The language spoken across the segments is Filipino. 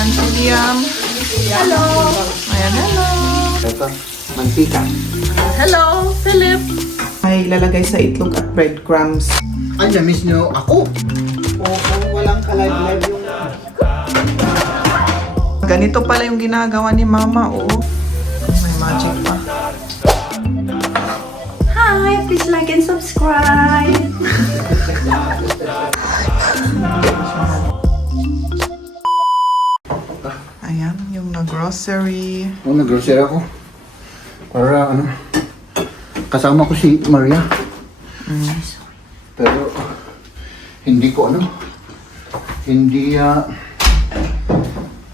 Ayan si Liam. Hello! Ayan, hello. Ito, mantika. Hello, Philip. Ay lalagay sa itlog at breadcrumbs. Ay, na-miss niyo ako. Oo, walang ka-live-live yung... Ganito pala yung ginagawa ni Mama, oh. May magic pa. Hi! Please like and subscribe! Ayan, yung na-grocery. Nag-grocery ako. Para kasama ko si Maria. Pero, hindi ko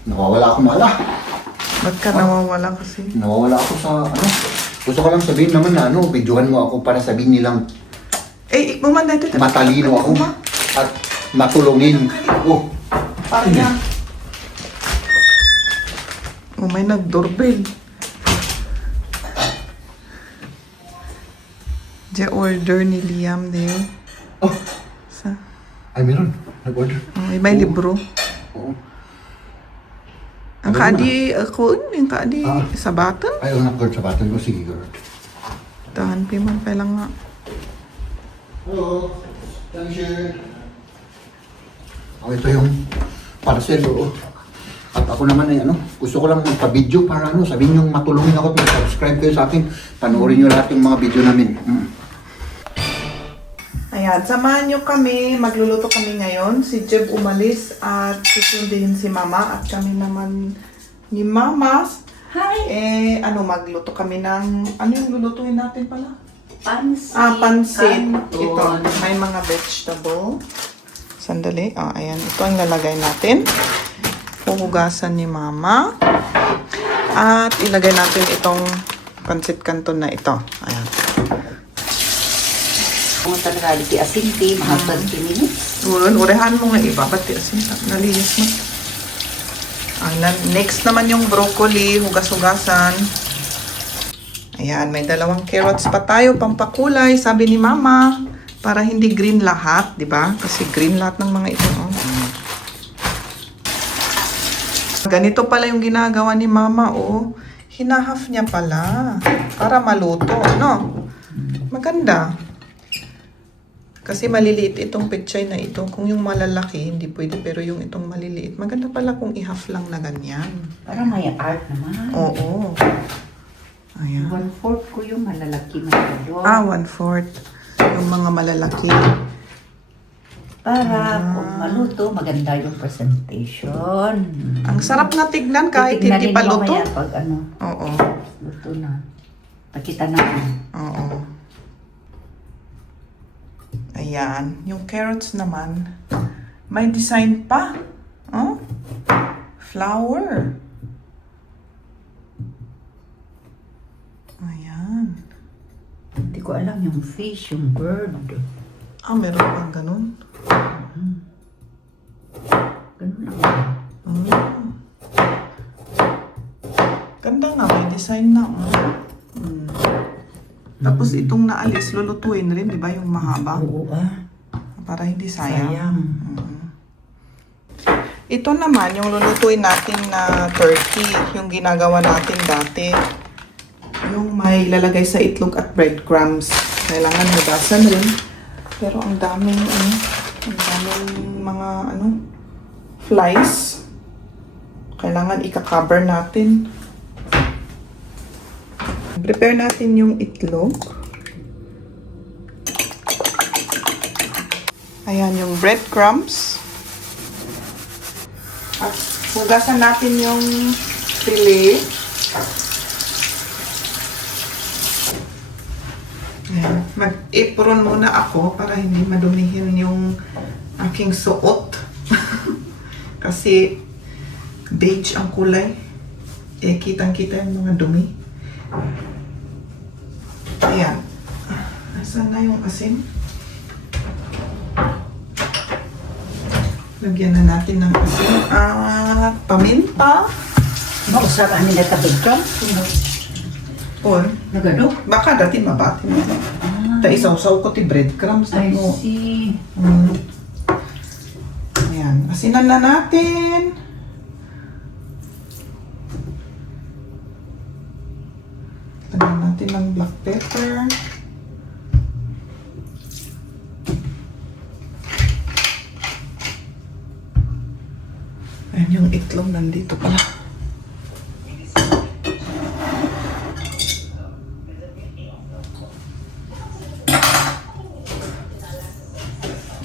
nawawala ako mala. Ba't ka nawawala kasi? Nawawala ako sa gusto ko lang sabihin naman na videohan mo ako para sabihin nilang Eh, bumanda ito. matalino ako at matulungin. Oh, Parang yan. Oh, may nag-doorbell. order ni Liam din. oh, Sa? ay meron. Nag-order. May libro. Oo. Ang kaadi, yung kaadi sa batan. Ay, nag-order sa batan ko. Sige, girl. Tahan pa man pa lang nga. Hello. Thank you. Oh, ito yung parcel, oo. At ako naman ay gusto ko lang magpa-video para sabihin yung matulungin ako at subscribe kayo sa akin. Panoorin nyo lahat yung mga video namin. Ayan, samahan nyo kami. Magluluto kami ngayon. Si Jeb umalis at susunduin si Mama. At kami naman ni Mama. Hi! Magluto kami ng... Ano yung lulutuin natin pala? Pansit! Pansit. Kanton. Ito, may mga vegetable. Sandali. Ayan. Ito ang lalagay natin. Huhugasan ni Mama. At ilagay natin itong pansit canton na ito. Ayan. Kung talaga di asinti, mga 20 minutes. Urehan mo nga iba. Ba't asin? Naliyos mo. Next naman yung broccoli. Hugas-hugasan. Ayan. May 2 carrots pa tayo. Pampakulay. Sabi ni Mama. Para hindi green lahat. Diba? Kasi green lahat ng mga ito. Oh. Ganito pala yung ginagawa ni Mama. Oh. Hinahaf niya pala. Para maluto. No? Maganda. Kasi maliliit itong pechay na ito. Kung yung malalaki, hindi pwede. Pero yung itong maliliit, maganda pala kung i-half lang na ganyan. Parang may art naman. Oo. Ayan. 1/4 ko yung malalaki masyado. 1/4. Yung mga malalaki. Para kung maluto, maganda yung presentation. Ang sarap na tignan kahit hindi Titignan pa din luto. mamaya pag Oo. luto na. Pakita natin. Oo. Ayan. Yung carrots naman, may design pa. Oh? Flower. Ayan. Hindi ko alam yung fish, yung bird. Meron pang ganun. Ganun lang. Ganda nga, may design na. Tapos itong naalis, lulutuin rin, di ba? Yung mahaba. Oo Para hindi sayang. Sayang. Ito naman, yung lulutuin natin na turkey, yung ginagawa natin dati. Yung may lalagay sa itlog at breadcrumbs. Kailangan hugasan rin. Pero ang daming mga flies. Kailangan ika-cover natin. Prepare natin yung itlog. Ayan yung breadcrumbs. At hugasan natin yung filet. Ayan. Mag-apron muna ako para hindi madumihin yung aking suot. Kasi beige ang kulay. Kitang-kita yung mga dumi. Ayan. Asan na yung asin? Lagyan na natin ng asin at paminta. Mausap kami na tabigkan. Or, Nagano? baka dati mabati mo. Taisaw-saw ko ti breadcrumbs. I see. Ayan. Asinan na natin. natin ng black pepper. Ayan yung itlog nandito pala.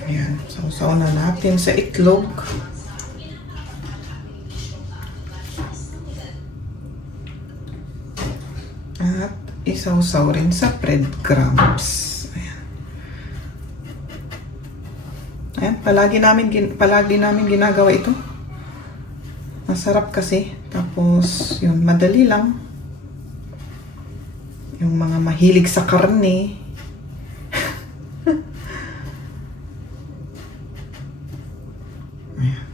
Ayan, sausaw na natin sa itlog. At isausaw rin sa breadcrumbs. Ayan. Ayan, palagi namin ginagawa ito. Masarap kasi. Tapos, yun, madali lang. Yung mga mahilig sa karne. Ayan.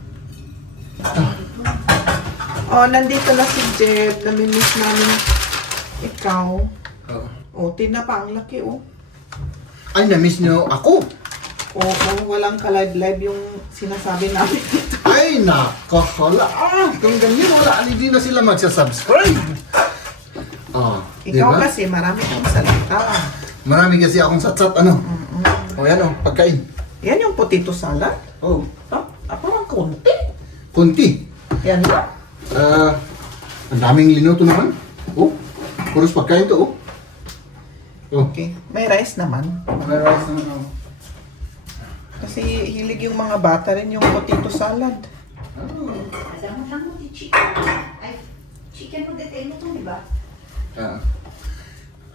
Oh, nandito na si Jed. Namimiss namin ikaw. Oh, tinapa ang laki, oh. Ay, na-miss niyo ako. Oo, walang ka-live-live yung sinasabi namin dito. Ay, nakakala. Kung ganyan, wala. Hindi na sila magsasubscribe. Ikaw kasi marami kang salita. Marami kasi akong satsat, ano? O yan, pagkain. Yan yung potato salad. Oh, Ako lang konti. kunti. Yan lang. Ang daming linuto naman. Oh, puros pagkain to, oh. Okay. May rice naman. May rice naman, oh. Kasi hilig yung mga bata rin yung potato salad. Alam mo lang mo di chicken. Ay, chicken mo detail mo to, di ba?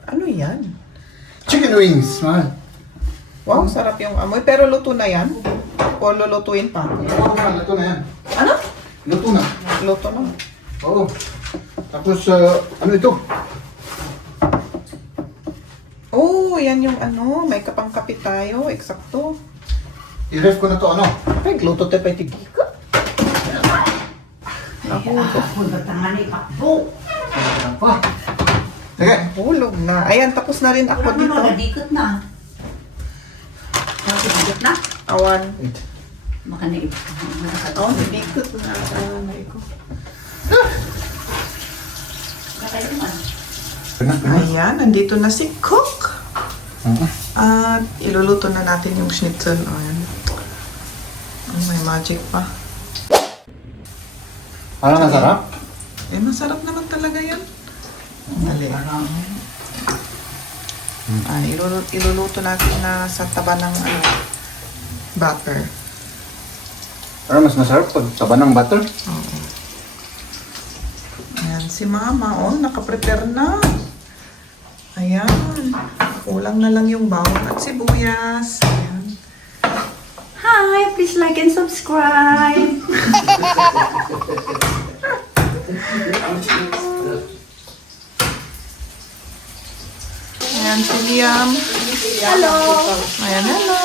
Ano yan? Chicken wings, man. Wow, sarap yung amoy. Pero luto na yan? O lulutuin pa? Luto na yan. Ano? Luto na. Luto na. Oo. Tapos, ano ito? Oh, yan yung ano. May kapangkapit tayo. Eksakto. I-ref ko na to, ano? Ay, gluto tayo pa tigika. Ako, natangan ni Pakbo. Pa. Sige. Hulog na. Ayan, tapos na rin ako Ako dito. nakadikot na. Nakadikot na? Awan. Makanaib. Oh, nadikot na. Ko. Kakayo man. Ayan, nandito na si Cook. At iluluto na natin yung schnitzel. Ayan. Oh, may magic pa. Parang masarap? Eh, masarap naman talaga yan. Dali. Iluluto natin na sa taba ng butter. Parang mas masarap pag taba ng butter. Oo. Ayan, si Mama, oh, nakaprepare na. Ayan. Kulang na lang yung bawang at sibuyas. Ayan. Hi, please like and subscribe. Ayan, si Liam. Hello. Ayan, hello.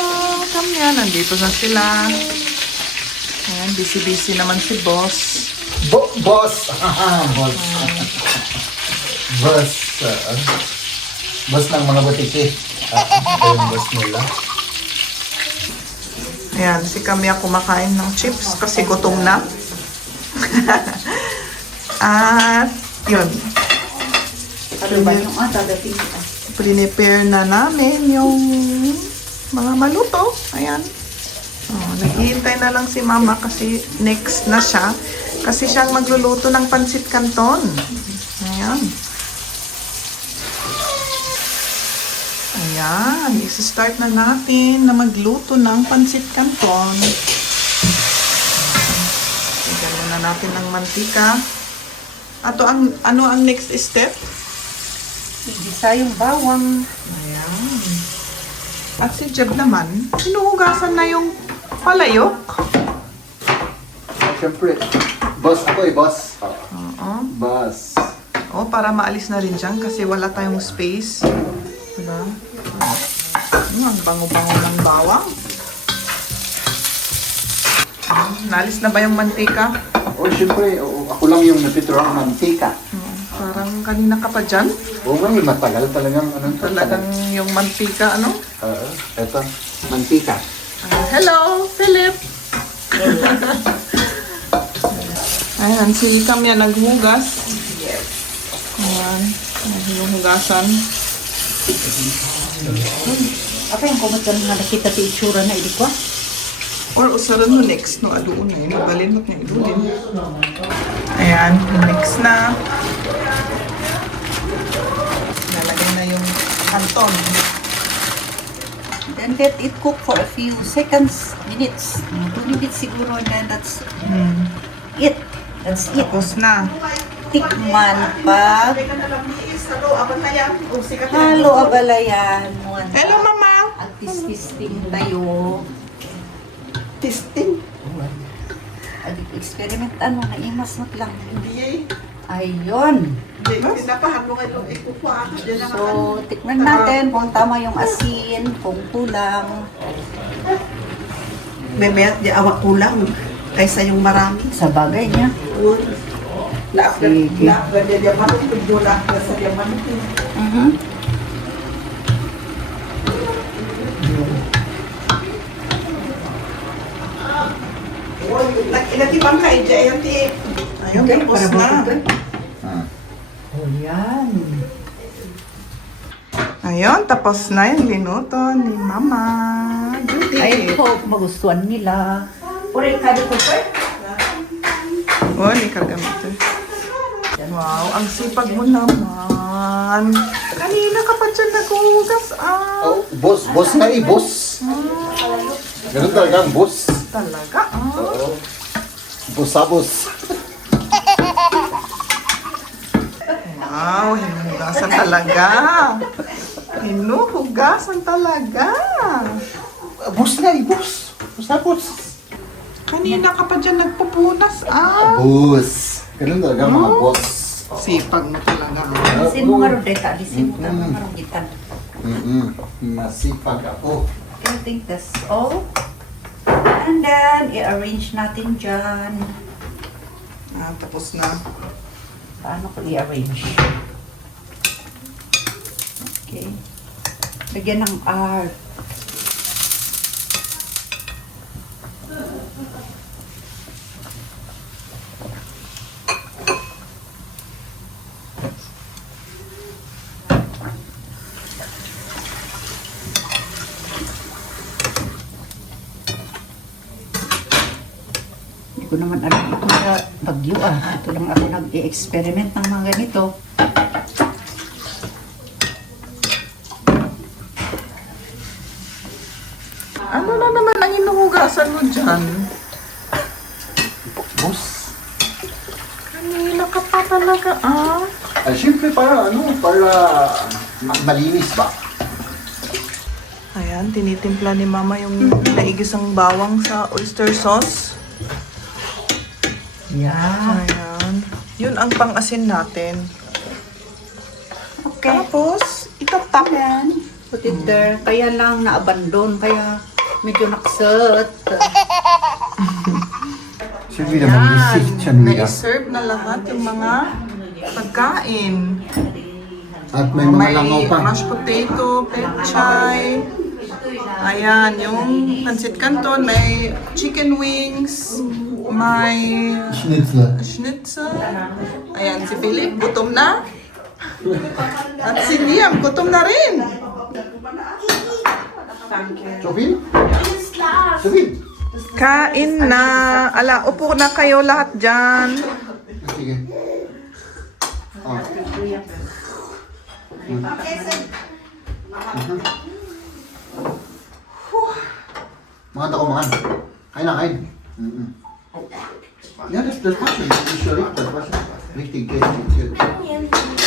Come yan, nandito na sila. Ayan, busy-busy naman si Boss. Boss! Boss. Boss. Boss ng mga butiki. Ito yung boss nila. Ayan, si Kamya kumakain ng chips kasi gutom na. At, yun. Ano ba yung dadating kita? Prepare na namin yung mga maluto. Ayan. Oh, naghihintay na lang si Mama kasi next na siya. Kasi siyang magluluto ng pansit canton. Ayan. Ayan. Isi-start na natin na magluto ng pansit canton. Lagyan muna natin ng mantika. Ano ang next step? Igisa yung bawang. Ayan. At si Jeb naman, hinuhugasan na yung palayok. Siyempre, boss ako boss. Oo. Boss. Oh, para maalis na rin dyan kasi wala tayong space. Diba? Ang bango-bango ng bawang. Naalis na ba yung mantika? Siyempre, ako lang yung natitira ng mantika. Parang kanina ka pa dyan. May matagal talagang Talagang yung mantika, ano? Eto, mantika. Hello, Philip! Ayan, si Kamya naghugas. Yes. Ayan. Yung hugasan. Apa yung kumot ka nga nakita ti itsura na ili ko? Or usaran mo next no adoon na yun. Balinot na ilulim. Ayan, next na. Nalagay na yung kanton. Then let it cook for a few seconds, minutes. 2 minutes siguro, and then that's it. That's it. Tapos na. Tikman pag halo abalayan mo. Hello, Mama! At tisting tayo. Testing. Experiment ano, naimas mo lang. Hindi Ayun. So, tikman natin kung tama yung asin, kung kulang. Memeyat di awak kulang kaysa yung marami. Sa bagay niya. Sige. Mhm. Nakitibang ka, Ija. Ayun, tapos na. Ah. Oh, yan. Ayun, tapos na yung linuto ni Mama. I Judy. hope magustuhan nila. Puri ka dito, sir? Oh, ni kagamit. Wow, ang sipag mo naman. Kanina ka pa dyan naghuhugas, Oh, boss na eh, boss. Ganun talaga ang boss. Talaga, Oo. Boss sa boss. Wow, hinuhugasan talaga. Hinuhugasan talaga. Boss na eh, boss. Boss sa boss. Kanina ka pa dyan nagpupunas, Boss. Ganun talaga ang mga boss. Sipag mo talaga. Alisin mo nga Rodeta. Alisin mo nga nga Rodetan. Masipag ako. I think that's all. And then, i-arrange natin dyan. Ah, tapos na. Paano ko i-arrange? Okay. Lagyan ng art. Hindi ko naman alam ito na bagyo Ito lang ako nag-i-experiment ng mga ganito. Ano na naman ang hinuhugasan mo dyan? Boss. Kanina ka pa talaga, Ay, syempre para malinis ba? Ayan, tinitimpla ni Mama yung naigisang bawang sa oyster sauce. Yeah. Ayan. Yun ang pang-asin natin. Okay. Tapos, itatap. Ayan. Put it there. Kaya lang na-abandon. Kaya medyo naksat. Syempre naman isip siya nila. Na-serve na lahat yung mga pagkain. At may mga langaw pa. mashed potato, pechay. Ayan, yung pancit canton, may chicken wings, may Schnitzel. schnitzel. Ayan, si Philip, gutom na. At si Liam, gutom na rin. Sofin? Sofin? Kain na. Ala, upo na kayo lahat dyan. Sige. Ah. Mga tao mga. Kain na, kain. Yeah, that's passion. Usually, that's passion. Richtig, good.